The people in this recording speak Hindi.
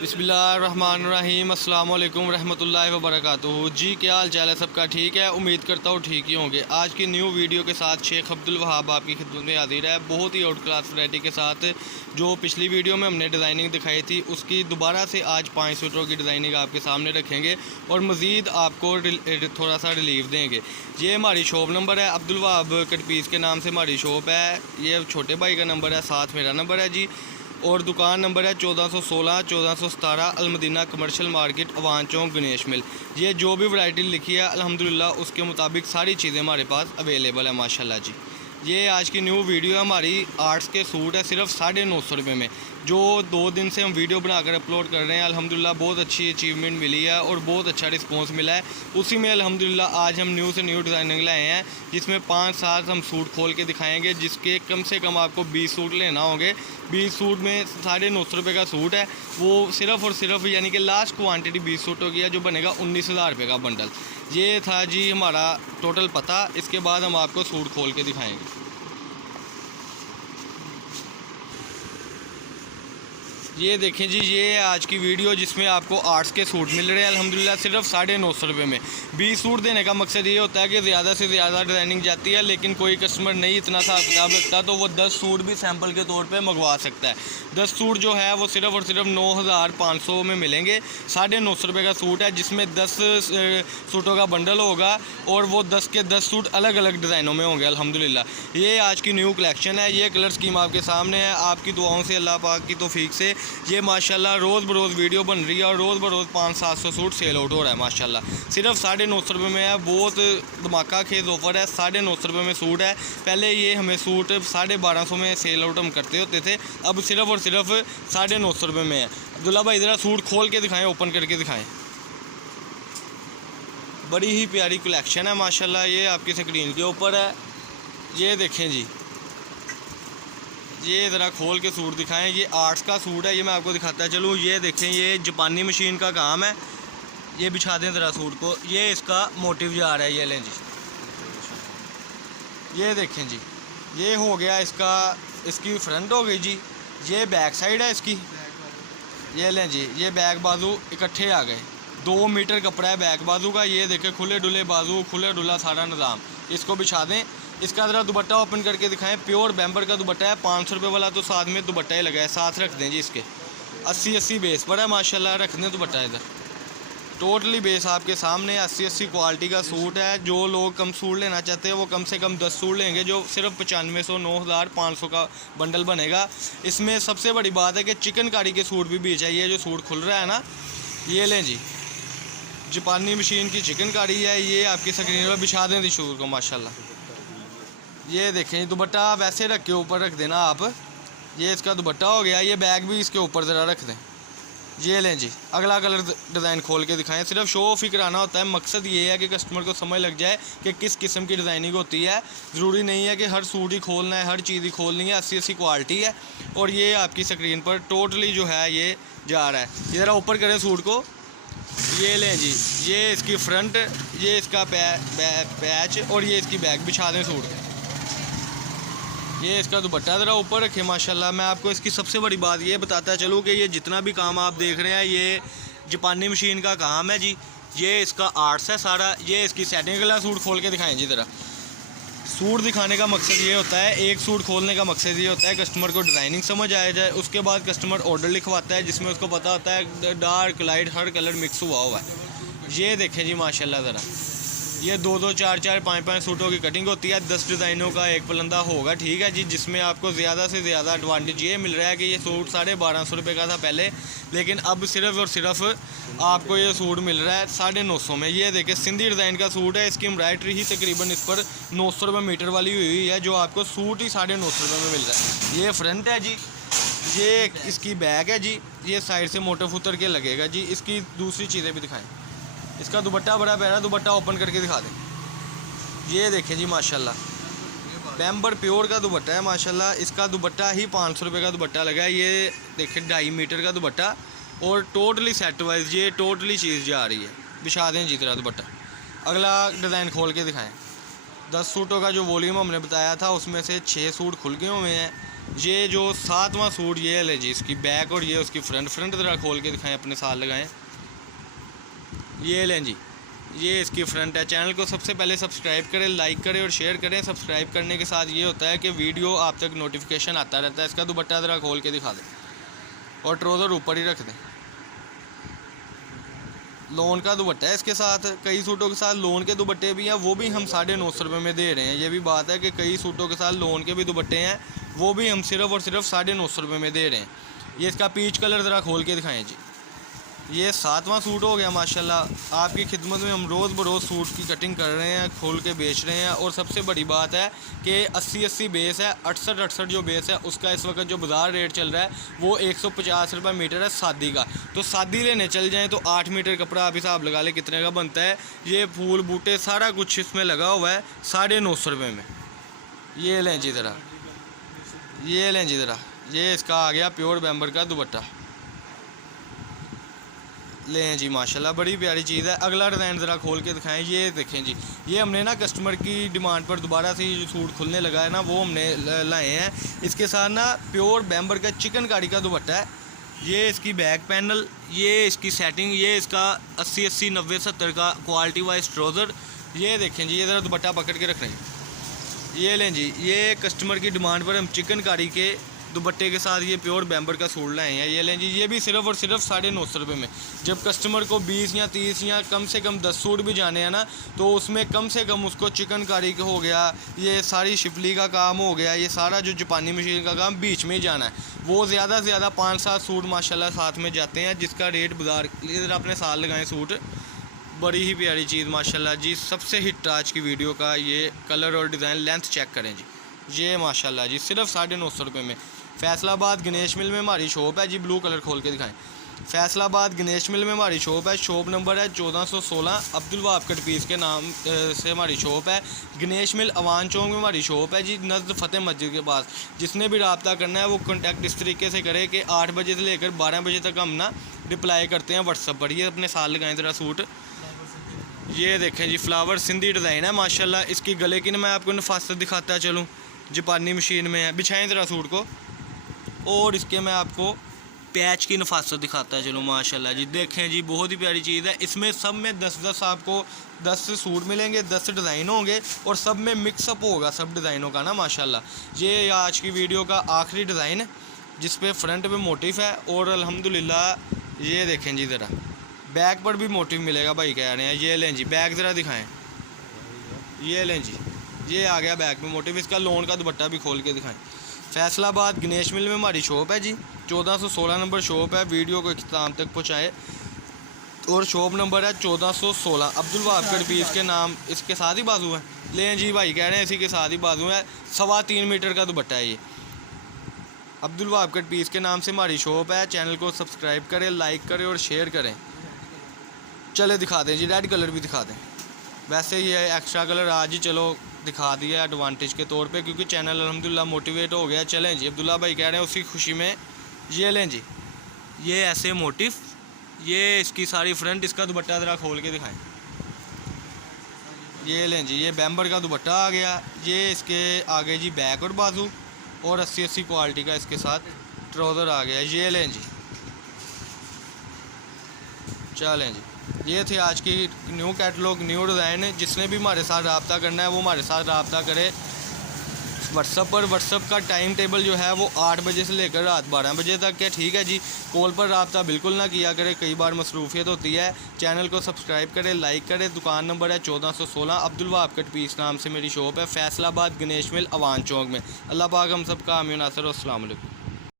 बिस्मिल्लाहिर्रहमानिर्रहीम अस्सलाम वालेकुम रहमतुल्लाहि व बरकातुहू। जी क्या हाल चाल है सबका? ठीक है, उम्मीद करता हूँ ठीक ही होंगे। आज की न्यू वीडियो के साथ शेख अब्दुल वहाब आपकी खिदमत में हाजिर है, बहुत ही आउट क्लास वैरायटी के साथ। जो पिछली वीडियो में हमने डिज़ाइनिंग दिखाई थी उसकी दोबारा से आज 5 सूटों की डिज़ाइनिंग आपके सामने रखेंगे और मज़ीद आपको थोड़ा सा रिलीफ देंगे। ये हमारी शॉप नंबर है, अब्दुल वहाब कट पीस के नाम से हमारी शॉप है। ये छोटे भाई का नंबर है, साथ मेरा नंबर है जी। और दुकान नंबर है 1416 1417 अलमदीना कमर्शियल मार्केट अवान चौक गणेश मिल। ये जो भी वैरायटी लिखी है अल्हम्दुलिल्लाह उसके मुताबिक सारी चीज़ें हमारे पास अवेलेबल है माशाल्लाह जी। ये आज की न्यू वीडियो है हमारी। आर्ट्स के सूट है सिर्फ 950 रुपये में, जो 2 दिन से हम वीडियो बनाकर अपलोड कर रहे हैं। अल्हम्दुलिल्लाह बहुत अच्छी अचीवमेंट मिली है और बहुत अच्छा रिस्पांस मिला है। उसी में अल्हम्दुलिल्लाह आज हम न्यू से न्यू डिज़ाइनिंग लाए हैं, जिसमें 5-7 हम सूट खोल के दिखाएंगे, जिसके कम से कम आपको 20 सूट लेना होंगे। 20 सूट में 950 रुपये का सूट है, वो सिर्फ़ और सिर्फ यानी कि लास्ट क्वांटिटी 20 सूटों की है, जो बनेगा 19,000 रुपये का बंडल। ये था जी हमारा टोटल पता। इसके बाद हम आपको सूट खोल के दिखाएंगे। ये देखें जी, ये आज की वीडियो जिसमें आपको आर्ट्स के सूट मिल रहे हैं अल्हम्दुलिल्लाह सिर्फ 950 रुपये में। 20 सूट देने का मकसद ये होता है कि ज़्यादा से ज़्यादा डिज़ाइनिंग जाती है, लेकिन कोई कस्टमर नहीं इतना सा किताब रखता तो वो 10 सूट भी सैंपल के तौर पे मंगवा सकता है। 10 सूट जो है वो सिर्फ और सिर्फ 9,500 में मिलेंगे। 950 रुपये का सूट है, जिसमें 10 सूटों का बंडल होगा और वो 10 के 10 सूट अलग अलग डिज़ाइनों में होंगे अल्हम्दुलिल्लाह। ये आज की न्यू कलेक्शन है। ये कलर स्कीम आपके सामने है। आपकी दुआओं से, अल्लाह पाक की तौफीक से ये माशाल्लाह रोज़ बरोज़ वीडियो बन रही है और रोज़ बरोज़ 500-700 सूट सेल आउट हो रहा है माशाल्लाह। सिर्फ 950 रुपये में है, बहुत धमाका खेज ऑफ़र है। 950 रुपये में सूट है। पहले ये हमें सूट 1250 में सेल आउट हम करते होते थे, अब सिर्फ और सिर्फ 950 रुपये में है। अब्दुल्ला भाई ज़रा सूट खोल के दिखाएँ, ओपन करके दिखाएँ। बड़ी ही प्यारी कलेक्शन है माशाल्लाह। ये आपकी स्क्रीन के ऊपर है, ये देखें जी। ये ज़रा खोल के सूट दिखाएं। ये आर्ट्स का सूट है, ये मैं आपको दिखाता चलूँ। ये देखें, ये जापानी मशीन का काम है। ये बिछा दें ज़रा सूट को। ये इसका मोटिव जा रहा है, ये लें जी। ये देखें जी, ये हो गया इसका, इसकी फ्रंट हो गई जी। ये बैक साइड है इसकी। ये लें जी, ये बैक बाजू इकट्ठे आ गए। 2 मीटर कपड़ा है बैक बाजू का। ये देखें, खुले डुले बाजू, खुले डुला सारा निज़ाम। इसको बिछा दें। इसका ज़रा दुपट्टा ओपन करके दिखाएं। प्योर बैम्बर का दुपट्टा है, 500 रुपये वाला, तो साथ में दुपट्टा ही लगा है। साथ रख दें जी इसके। 80-80 बेस पर है माशाल्लाह। रख दें दुपट्टा इधर। टोटली बेस आपके सामने 80-80 क्वालिटी का सूट है। जो लोग कम सूट लेना चाहते हैं वो कम से कम 10 सूट लेंगे, जो सिर्फ 9500 9,500 का बंडल बनेगा। इसमें सबसे बड़ी बात है कि चिकनकारी के सूट भी बीच है। ये जो सूट खुल रहा है ना, ये लें जी, जापानी मशीन की चिकनकारी है। ये आपकी स्क्रीन पर बिछा दें जी सूट को माशाल्लाह। ये देखें, दुपट्टा वैसे रख के ऊपर रख देना आप। ये इसका दुपट्टा हो गया। ये बैग भी इसके ऊपर ज़रा रख दें। ये लें जी, अगला कलर डिज़ाइन खोल के दिखाएं। सिर्फ शो ऑफ ही कराना होता है। मकसद ये है कि कस्टमर को समझ लग जाए कि किस किस्म की डिज़ाइनिंग होती है। ज़रूरी नहीं है कि हर सूट ही खोलना है, हर चीज़ ही खोलनी है। 80-80 क्वालिटी है। और ये आपकी स्क्रीन पर टोटली जो है ये जा रहा है। ये ज़रा ऊपर करें सूट को। ये लें जी, ये इसकी फ्रंट, ये इसका पैच और ये इसकी बैग बिछा दें सूट। ये इसका दुपट्टा ज़रा ऊपर रखे माशाल्लाह। मैं आपको इसकी सबसे बड़ी बात ये बताता चलूँ कि ये जितना भी काम आप देख रहे हैं ये जापानी मशीन का काम है जी। ये इसका आर्ट्स है सारा। ये इसकी सेटिंग वाला सूट खोल के दिखाएं जी ज़रा। सूट दिखाने का मकसद ये होता है, एक सूट खोलने का मकसद ये होता है कस्टमर को डिज़ाइनिंग समझ आया जाए। उसके बाद कस्टमर ऑर्डर लिखवाता है, जिसमें उसको पता होता है डार्क लाइट हर कलर मिक्स हुआ है। ये देखें जी माशाल्लाह ज़रा। ये 2-2 4-4 5-5 सूटों की कटिंग होती है। 10 डिज़ाइनों का एक पलंदा होगा, ठीक है जी। जिसमें आपको ज़्यादा से ज़्यादा एडवांटेज ये मिल रहा है कि ये सूट 1250 रुपये का था पहले, लेकिन अब सिर्फ और सिर्फ आपको ये सूट मिल रहा है 950 में। ये देखिए, सिंधी डिज़ाइन का सूट है। इसकी एम्ब्रॉयडरी ही तकरीबन इस पर 900 रुपये मीटर वाली हुई है, जो आपको सूट ही 950 रुपये में मिल रहा है। ये फ्रंट है जी। ये इसकी बैग है जी। ये साइड से मोटर उतर के लगेगा जी। इसकी दूसरी चीज़ें भी दिखाएँ। इसका दुपट्टा बड़ा प्यारा, दुपट्टा ओपन करके दिखा दें। ये देखें जी माशाल्लाह, बैम्बर प्योर का दुपट्टा है माशाल्लाह। इसका दुपट्टा ही 500 रुपये का दुपट्टा लगा है। ये देखें 2.5 मीटर का दुपट्टा और टोटली सेट वाइज ये टोटली चीज़ जा रही है। बिछा दें जी तरह दुपट्टा। अगला डिज़ाइन खोल के दिखाएँ। 10 सूटों का जो वॉल्यूम हमने बताया था उसमें से 6 सूट खुल गए हुए हैं। ये जो 7वां सूट ये ले जी, इसकी बैक और ये उसकी फ्रंट ज़रा खोल के दिखाएं, अपने साथ लगाएं। ये लें जी, ये इसकी फ्रंट है। चैनल को सबसे पहले सब्सक्राइब करें, लाइक करें और शेयर करें। सब्सक्राइब करने के साथ ये होता है कि वीडियो आप तक नोटिफिकेशन आता रहता है। इसका दुपट्टा ज़रा खोल के दिखा दें और ट्राउज़र ऊपर ही रख दें। लोन का दुपट्टा है इसके साथ। कई सूटों के साथ लोन के दुपट्टे भी हैं, वो भी हम 950 रुपये में दे रहे हैं। ये भी बात है कि कई सूटों के साथ लोन के भी दुपट्टे हैं, वो भी हम सिर्फ़ और सिर्फ 950 रुपये में दे रहे हैं। ये इसका पीच कलर ज़रा खोल के दिखाएं जी। ये 7वां सूट हो गया माशाल्लाह। आपकी खिदमत में हम रोज़ बरोज़ सूट की कटिंग कर रहे हैं, खोल के बेच रहे हैं। और सबसे बड़ी बात है कि 80 बेस है, 68 जो बेस है उसका इस वक्त जो बाज़ार रेट चल रहा है वो 150 रुपये मीटर है सादी का। तो सादी लेने चल जाएँ तो 8 मीटर कपड़ा आप हिसाब लगा लें कितने का बनता है। ये फूल बूटे सारा कुछ इसमें लगा हुआ है 950 रुपये में। ये लें जी ज़रा, ये लें जी ज़रा, ये इसका आ गया प्योर बैम्बर का दुपट्टा। लें जी माशाल्लाह, बड़ी प्यारी चीज़ है। अगला डिज़ाइन ज़रा खोल के दिखाएं। ये देखें जी, ये हमने ना कस्टमर की डिमांड पर दोबारा से जो सूट खुलने लगा है ना, वो हमने लाए हैं। इसके साथ ना प्योर बैम्बर का चिकनकारी का दुपट्टा है। ये इसकी बैक पैनल, ये इसकी सेटिंग, ये इसका 80 90 70 का क्वालिटी वाइज ट्राउज़र। ये देखें जी, ये ज़रा दुपट्टा पकड़ के रख रहे हैं। ये लें जी, ये कस्टमर की डिमांड पर हम चिकनकारी के दुपट्टे के साथ ये प्योर बैम्बर का सूट लाए हैं। ये लें जी, ये भी सिर्फ़ और सिर्फ 950 रुपये में। जब कस्टमर को 20 या 30 या कम से कम 10 सूट भी जाने हैं ना, तो उसमें कम से कम उसको चिकनकारी का हो गया, ये सारी शिफली का काम हो गया, ये सारा जो जापानी मशीन का काम बीच में ही जाना है। वो ज़्यादा से ज़्यादा 5-7 सूट माशाल्लाह साथ में जाते हैं, जिसका रेट बाज़ार इधर अपने साथ लगाएं सूट। बड़ी ही प्यारी चीज़ माशाल्लाह जी। सबसे हिट आज की वीडियो का ये कलर और डिज़ाइन, लेंथ चेक करें जी। ये माशाल्लाह जी सिर्फ 950 रुपये में। फैसलाबाद गणेश मिल में हमारी शॉप है जी। ब्लू कलर खोल के दिखाएं। फैसलाबाद गणेश मिल में हमारी शॉप है। शॉप नंबर है 1416। अब्दुल वहाब कट पीस के नाम से हमारी शॉप है। गणेश मिल अवान चौक में हमारी शॉप है जी, नज़द फ़तेह मस्जिद के पास। जिसने भी रब्ता करना है वो कॉन्टैक्ट इस तरीके से करे कि 8 बजे से लेकर 12 बजे तक हम ना रिप्लाई करते हैं व्हाट्सअप पर। ये अपने साथ लगाएं ज़रा सूट। ये देखें जी, फ्लावर सिंधी डिज़ाइन है माशाल्लाह। इसकी गले की ना मैं आपको नफासत दिखाता चलूँ, जापानी मशीन में है। बिछाएं ज़रा सूट को। और इसके मैं आपको पैच की नफासत दिखाता चलो माशाल्लाह जी। देखें जी, बहुत ही प्यारी चीज़ है। इसमें सब में 10-10 आपको 10 सूट मिलेंगे, 10 डिज़ाइन होंगे और सब में मिक्सअप होगा सब डिज़ाइनों का ना माशाल्लाह। ये आज की वीडियो का आखिरी डिज़ाइन है जिस पे फ्रंट पे मोटिव है। और अल्हम्दुलिल्लाह ये देखें जी, ज़रा बैक पर भी मोटिव मिलेगा भाई कह रहे हैं। ये लें जी, बैक ज़रा दिखाएँ। ये लें जी, ये आ गया बैक में मोटिव। इसका लोन का दुपट्टा भी खोल के दिखाएँ। फैसलाबाद गणेश मिल में हमारी शॉप है जी। 1416 नंबर शॉप है। वीडियो को इख्तिताम तक पहुँचाए। और शॉप नंबर है 1416। अब्दुल वहाब कट पीस के नाम इसके साथ ही बाजू है। लें जी भाई कह रहे हैं इसी के साथ ही बाजू है। 3.25 मीटर का दुपट्टा है ये। अब्दुल वहाब कट पीस के नाम से हमारी शॉप है। चैनल को सब्सक्राइब करें, लाइक करें और शेयर करें। चले दिखा दें जी, रेड कलर भी दिखा दें। वैसे ये एक्स्ट्रा कलर आज ही चलो दिखा दिया एडवांटेज के तौर पे, क्योंकि चैनल अल्हम्दुलिल्लाह मोटिवेट हो गया। चलें जी, अब्दुल्ला भाई कह रहे हैं उसी खुशी में। ये लें जी, ये ऐसे मोटिव, ये इसकी सारी फ्रंट, इसका दुपट्टा ज़रा खोल के दिखाएं। ये लें जी, ये बैम्बर का दुपट्टा आ गया। ये इसके आगे जी बैक और बाजू और 80 क्वालिटी का इसके साथ ट्राउज़र आ गया। ये लें जी, चलें जी, ये थे आज की न्यू कैटलॉग, न्यू डिज़ाइन। जिसने भी हमारे साथ रब्ता करना है वो हमारे साथ रब्ता करे व्हाट्सअप पर। व्हाट्सअप का टाइम टेबल जो है वो 8 बजे से लेकर रात 12 बजे तक है, ठीक है जी। कॉल पर रब्ता बिल्कुल ना किया करे, कई बार मसरूफियत होती है। चैनल को सब्सक्राइब करें, लाइक करें। दुकान नंबर है 1416। अब्दुल वहाब कट पीस नाम से मेरी शॉप है। फैसलाबाद गणेश मिल अवान चौक में। अल्लाह पाक हम सब का आमीन नासिर। अस्सलाम वालेकुम।